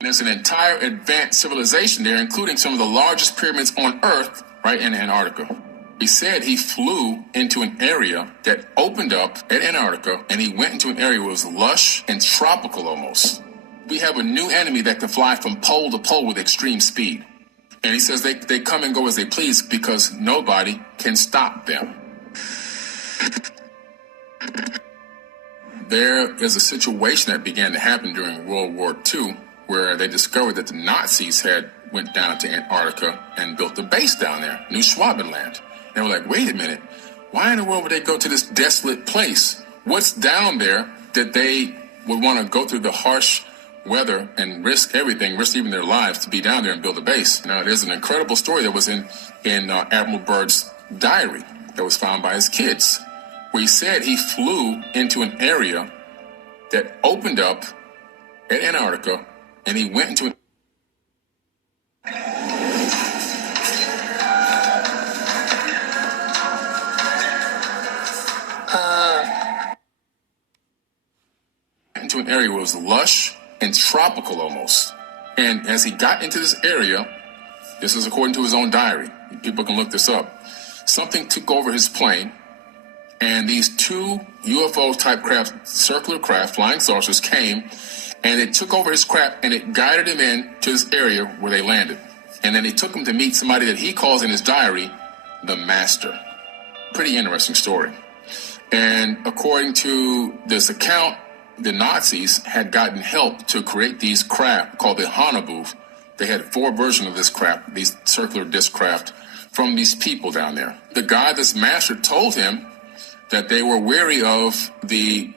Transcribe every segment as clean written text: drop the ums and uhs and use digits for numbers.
There's an entire advanced civilization there, including some of the largest pyramids on Earth, right in Antarctica. He said he flew into an area that opened up at Antarctica, and he went into an area where it was lush and tropical almost. We have a new enemy that can fly from pole to pole with extreme speed. And he says they come and go as they please because nobody can stop them. There is a situation that began to happen during World War II where they discovered that the Nazis had went down to Antarctica and built a base down there, New Schwabenland. They were like, wait a minute, why in the world would they go to this desolate place? What's down there that they would want to go through the harsh weather and risk everything, risk even their lives to be down there and build a base? Now, there's an incredible story that was in Admiral Byrd's diary that was found by his kids, where he said he flew into an area that opened up at Antarctica, and he went into an area where it was lush and tropical almost. And as he got into this area, this is according to his own diary, people can look this up, something took over his plane, and these two UFO type craft, circular craft, flying saucers came, and it took over his craft, and it guided him in to this area where they landed. And then they took him to meet somebody that he calls in his diary the Master. Pretty interesting story. And according to this account, the Nazis had gotten help to create these craft called the Haunebu. They had 4 versions of this craft, these circular disc craft, from these people down there. The guy, this Master, told him that they were wary of the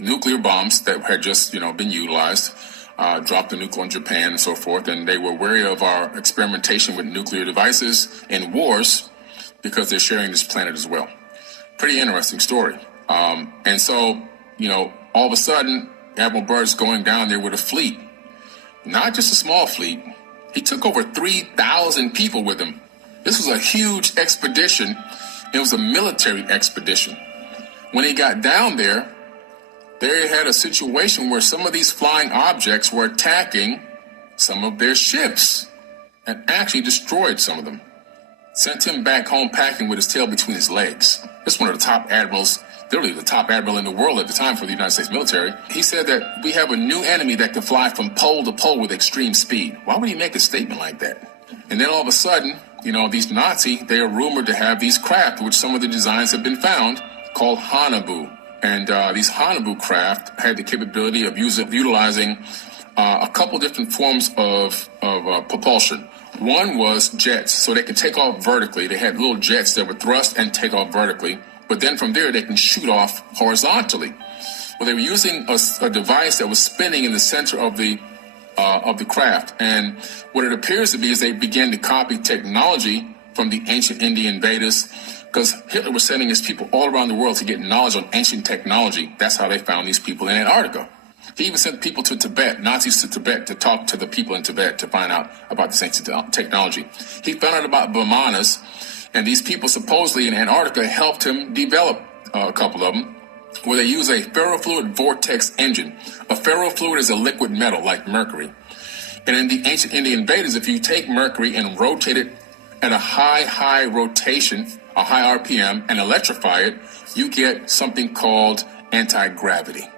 nuclear bombs that had just been utilized, dropped the nuke on Japan and so forth, and they were wary of our experimentation with nuclear devices and wars because they're sharing this planet as well. Pretty interesting story. And so, all of a sudden, Admiral Byrd's going down there with a fleet, not just a small fleet. He took over 3,000 people with him. This was a huge expedition. It was a military expedition. When he got down there, they had a situation where some of these flying objects were attacking some of their ships and actually destroyed some of them. Sent him back home packing with his tail between his legs. This is one of the top admirals, literally the top admiral in the world at the time for the United States military. He said that we have a new enemy that can fly from pole to pole with extreme speed. Why would he make a statement like that? And then all of a sudden, these Nazi, they are rumored to have these craft, which some of the designs have been found, called Haunebu. And these Haunebu craft had the capability of utilizing a couple different forms of propulsion. One was jets, so they could take off vertically. They had little jets that would thrust and take off vertically. But then from there, they can shoot off horizontally. Well, they were using a device that was spinning in the center of the craft. And what it appears to be is they began to copy technology from the ancient Indian Vedas, because Hitler was sending his people all around the world to get knowledge on ancient technology. That's how they found these people in Antarctica. He even sent people to Tibet, Nazis to Tibet, to talk to the people in Tibet to find out about this ancient technology. He found out about Vimanas, and these people supposedly in Antarctica helped him develop a couple of them, where they use a ferrofluid vortex engine. A ferrofluid is a liquid metal like mercury. And in the ancient Indian Vedas, if you take mercury and rotate it at a high rotation, a high RPM, and electrify it, you get something called anti-gravity.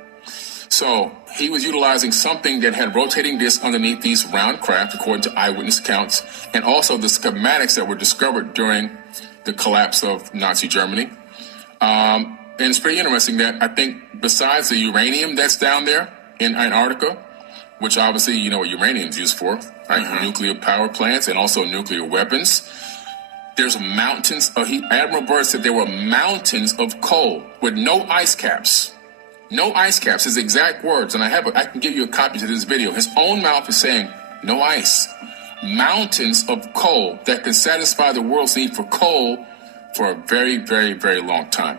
So he was utilizing something that had rotating discs underneath these round craft, according to eyewitness accounts, and also the schematics that were discovered during the collapse of Nazi Germany. And it's pretty interesting that I think besides the uranium that's down there in Antarctica, which obviously you know what uranium is used for, right? Nuclear power plants and also nuclear weapons. There's mountains. Admiral Byrd said there were mountains of coal with no ice caps. No ice caps, his exact words. And I can give you a copy to this video. His own mouth is saying, no ice. Mountains of coal that can satisfy the world's need for coal for a very, very, very long time.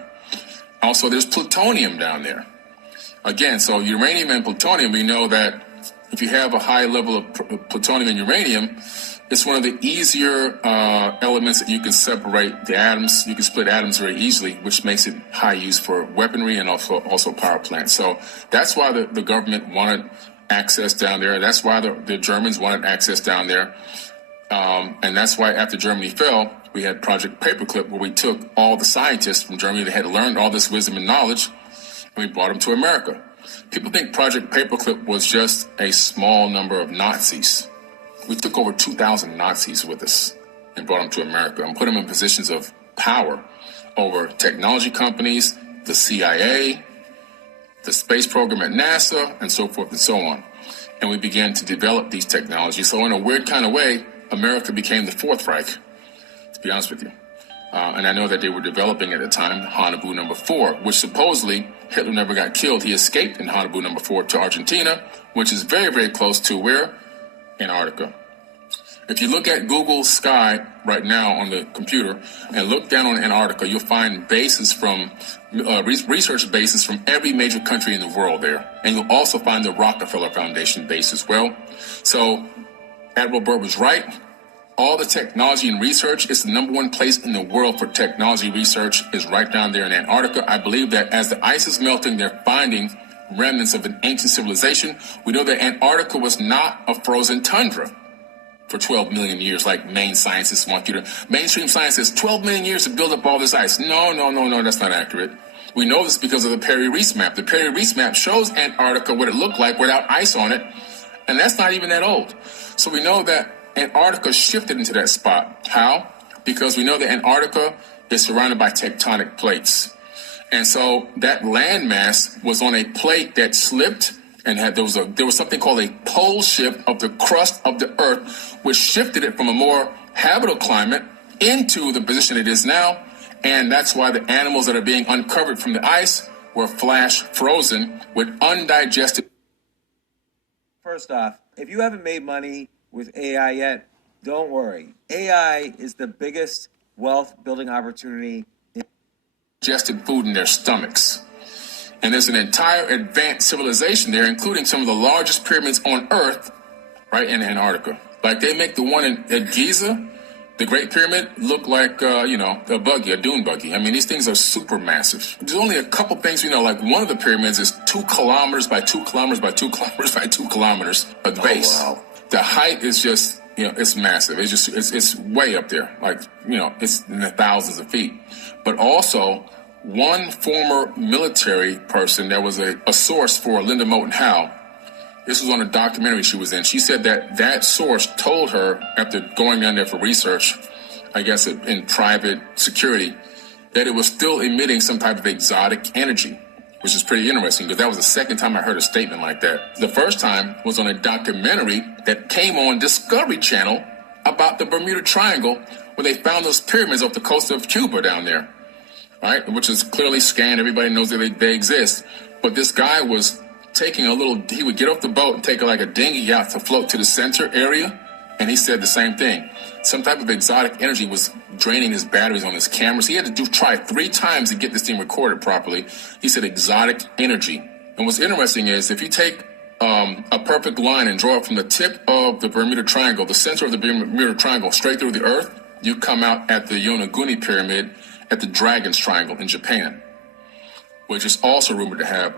Also, there's plutonium down there. Again, so uranium and plutonium, we know that if you have a high level of plutonium and uranium, it's one of the easier elements that you can separate the atoms. You can split atoms very easily, which makes it high use for weaponry and also power plants. So that's why the government wanted access down there. That's why the Germans wanted access down there. And that's why after Germany fell, we had Project Paperclip, where we took all the scientists from Germany that had learned all this wisdom and knowledge, and we brought them to America. People think Project Paperclip was just a small number of Nazis. We took over 2,000 Nazis with us and brought them to America and put them in positions of power over technology companies, the CIA, the space program at NASA, and so forth and so on. And we began to develop these technologies. So in a weird kind of way, America became the Fourth Reich, to be honest with you. And I know that they were developing at the time Haunebu number 4, which supposedly Hitler never got killed. He escaped in Haunebu number 4 to Argentina, which is very, very close to where? Antarctica. If you look at Google Sky right now on the computer and look down on Antarctica, you'll find bases from research bases from every major country in the world there. And you'll also find the Rockefeller Foundation base as well. So Admiral Byrd was right. All the technology and research is the number one place in the world for technology research is right down there in Antarctica. I believe that as the ice is melting, they're finding remnants of an ancient civilization. We know that Antarctica was not a frozen tundra for 12 million years, like mainstream science says 12 million years to build up all this ice. No, that's not accurate. We know this because of the Perry-Reese map. The Perry-Reese map shows Antarctica what it looked like without ice on it, and that's not even that old. So we know that Antarctica shifted into that spot. How? Because we know that Antarctica is surrounded by tectonic plates. And so that landmass was on a plate that slipped and there was something called a pole shift of the crust of the Earth, which shifted it from a more habitable climate into the position it is now. And that's why the animals that are being uncovered from the ice were flash frozen with undigested. First off, if you haven't made money with AI yet, don't worry. AI is the biggest wealth building opportunity. Digested food in their stomachs. And there's an entire advanced civilization there, including some of the largest pyramids on Earth, right in Antarctica. Like they make the one at Giza, the Great Pyramid, look like, a buggy, a dune buggy. I mean, these things are super massive. There's only a couple things we know. Like one of the pyramids is 2 kilometers by 2 kilometers by 2 kilometers by 2 kilometers at the base. Wow. The height is just, it's massive. It's way up there. Like, it's in the thousands of feet. But also, one former military person that was a source for Linda Moulton Howe, this was on a documentary she was in. She said that source told her, after going down there for research, I guess in private security, that it was still emitting some type of exotic energy, which is pretty interesting because that was the second time I heard a statement like that. The first time was on a documentary that came on Discovery Channel about the Bermuda Triangle, where they found those pyramids off the coast of Cuba down there. Right, which is clearly scanned. Everybody knows that they exist. But this guy was taking he would get off the boat and take like a dinghy out to float to the center area. And he said the same thing. Some type of exotic energy was draining his batteries on his cameras. He had to try 3 times to get this thing recorded properly. He said exotic energy. And what's interesting is if you take a perfect line and draw it from the tip of the Bermuda Triangle, the center of the Bermuda Triangle, straight through the Earth, you come out at the Yonaguni Pyramid at the Dragon's Triangle in Japan, which is also rumored to have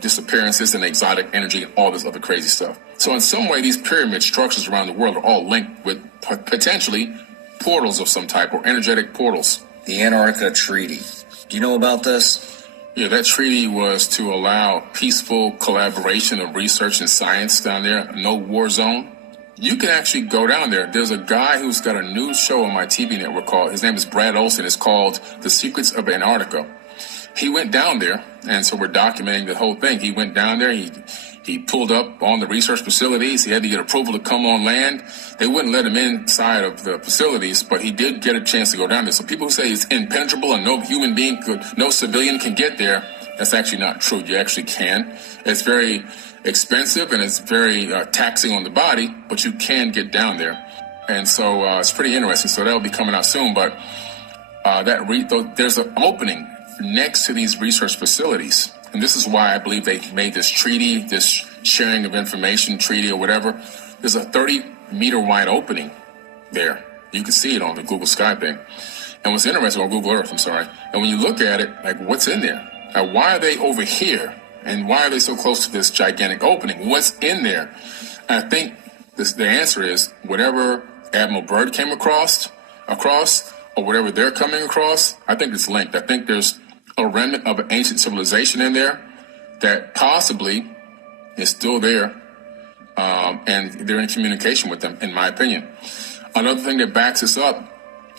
disappearances and exotic energy and all this other crazy stuff. So in some way, these pyramid structures around the world are all linked with potentially portals of some type or energetic portals. The Antarctica Treaty. Do you know about this? Yeah, that treaty was to allow peaceful collaboration of research and science down there, no war zone. You can actually go down there. There's a guy who's got a new show on my TV network his name is Brad Olson. It's called The Secrets of Antarctica. He went down there, and so we're documenting the whole thing. He went down there. He pulled up on the research facilities. He had to get approval to come on land. They wouldn't let him inside of the facilities, but he did get a chance to go down there. So people who say it's impenetrable and no civilian can get there, that's actually not true. You actually can. It's very expensive and it's very taxing on the body, but you can get down there. And so it's pretty interesting. So that'll be coming out soon. But there's an opening next to these research facilities. And this is why I believe they made this treaty, this sharing of information treaty or whatever. There's a 30-meter wide opening there. You can see it on the Google Sky thing. And what's interesting, on Google Earth, I'm sorry. And when you look at it, like, what's in there? Now, why are they over here And why are they so close to this gigantic opening? What's in there? And I think the answer is whatever Admiral Byrd came across, or whatever they're coming across, I think it's linked. I think there's a remnant of an ancient civilization in there that possibly is still there, and they're in communication with them, in my opinion. Another thing that backs this up,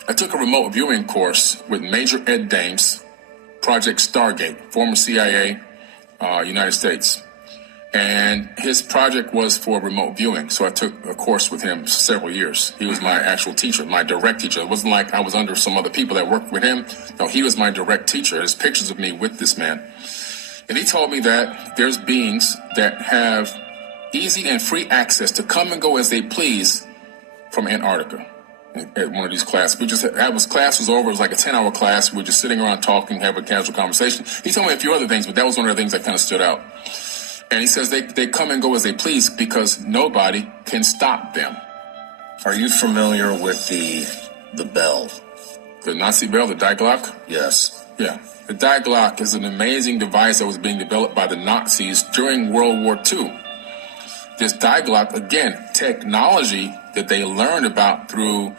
I took a remote viewing course with Major Ed Dames, Project Stargate, former CIA, United States. And his project was for remote viewing. So I took a course with him several years. He was my actual teacher, my direct teacher. It wasn't like I was under some other people that worked with him. No, he was my direct teacher. There's pictures of me with this man. And he told me that there's beings that have easy and free access to come and go as they please from Antarctica. At one of these classes, class was over. It was like a 10-hour class. We were just sitting around talking, having a casual conversation. He told me a few other things, but that was one of the things that kind of stood out. And he says they come and go as they please because nobody can stop them. Are you familiar with the bell? The Nazi bell, the Die Glock? Yes. Yeah. The Die Glock is an amazing device that was being developed by the Nazis during World War II. This Die Glock, again, technology that they learned about through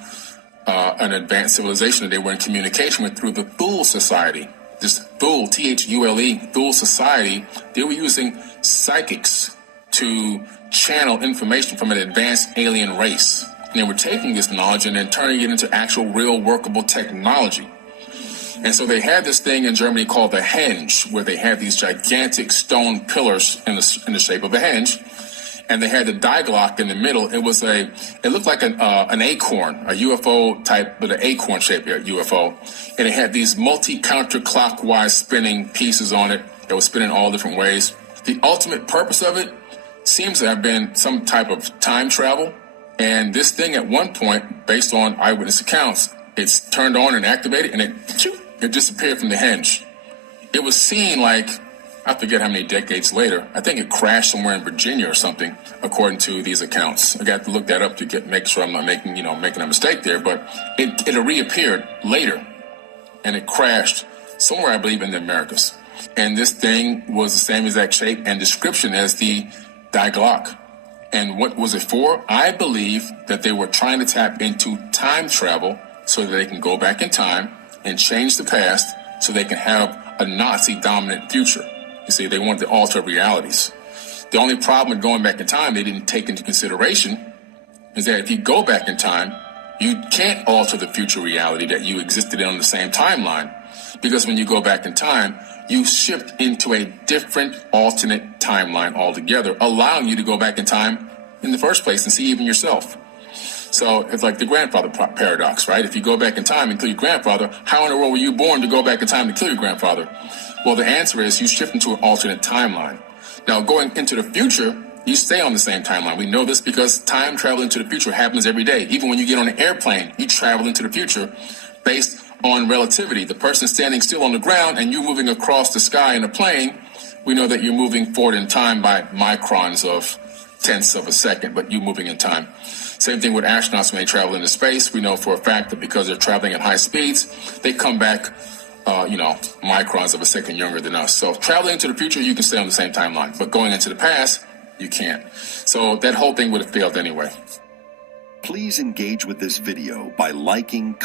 an advanced civilization that they were in communication with through the Thule Society. This Thule, Thule, Thule Society, they were using psychics to channel information from an advanced alien race. And they were taking this knowledge and then turning it into actual real workable technology. And so they had this thing in Germany called the henge, where they had these gigantic stone pillars in the shape of a henge. And they had the Die Glock in the middle. It looked like an acorn, a UFO type, but an acorn shaped UFO. And it had these multi-counterclockwise spinning pieces on it that was spinning all different ways. The ultimate purpose of it seems to have been some type of time travel. And this thing at one point, based on eyewitness accounts, it's turned on and activated and it disappeared from the henge. It was seen like, I forget how many decades later. I think it crashed somewhere in Virginia or something, according to these accounts. I got to look that up to make sure I'm not making a mistake there. But it reappeared later, and it crashed somewhere, I believe, in the Americas. And this thing was the same exact shape and description as the Die Glock. And what was it for? I believe that they were trying to tap into time travel so that they can go back in time and change the past so they can have a Nazi-dominant future. You see, they wanted to alter realities. The only problem with going back in time they didn't take into consideration is that if you go back in time, you can't alter the future reality that you existed in on the same timeline. Because when you go back in time, you shift into a different alternate timeline altogether, allowing you to go back in time in the first place and see even yourself. So it's like the grandfather paradox, right? If you go back in time and kill your grandfather, how in the world were you born to go back in time to kill your grandfather? Well, the answer is you shift into an alternate timeline. Now, going into the future, you stay on the same timeline. We know this because time travel into the future happens every day. Even when you get on an airplane, you travel into the future based on relativity. The person standing still on the ground and you moving across the sky in a plane, we know that you're moving forward in time by microns of tenths of a second, but you're moving in time. Same thing with astronauts when they travel into space. We know for a fact that because they're traveling at high speeds, they come back, microns of a second younger than us. So traveling into the future, you can stay on the same timeline, but going into the past, you can't. So that whole thing would have failed anyway. Please engage with this video by liking,